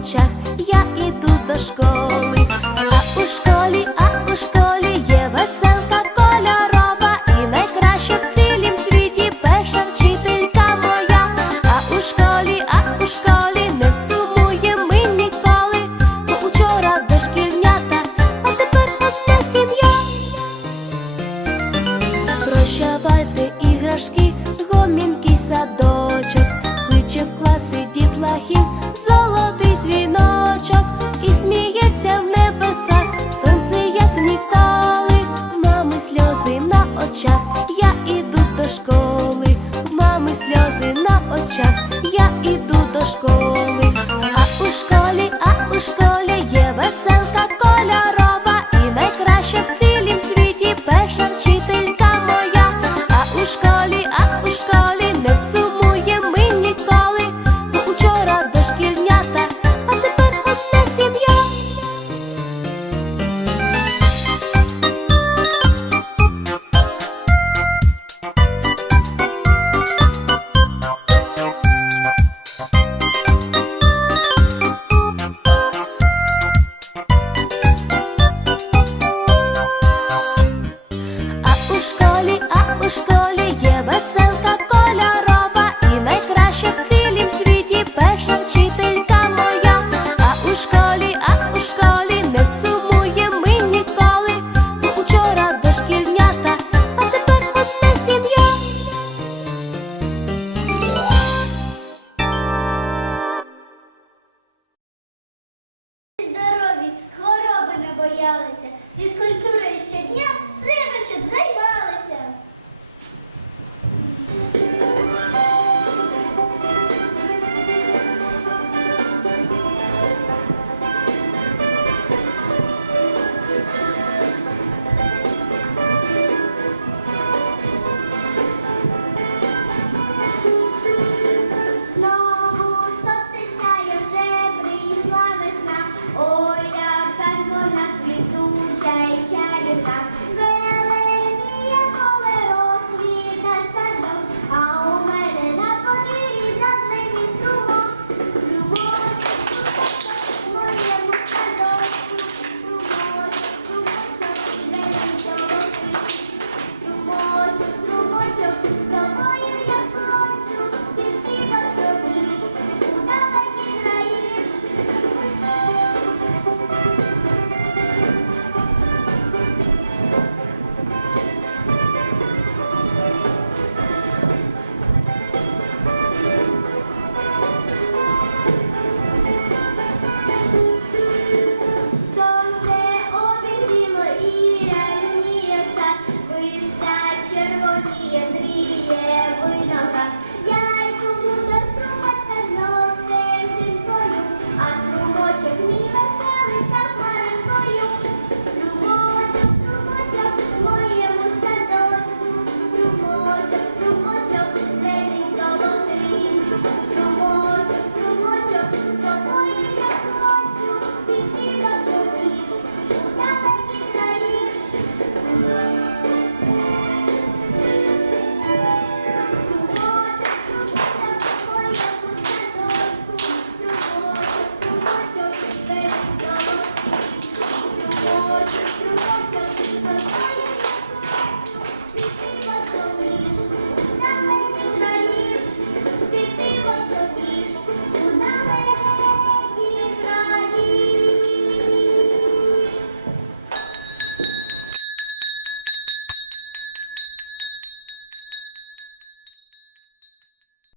очах, я іду до школи.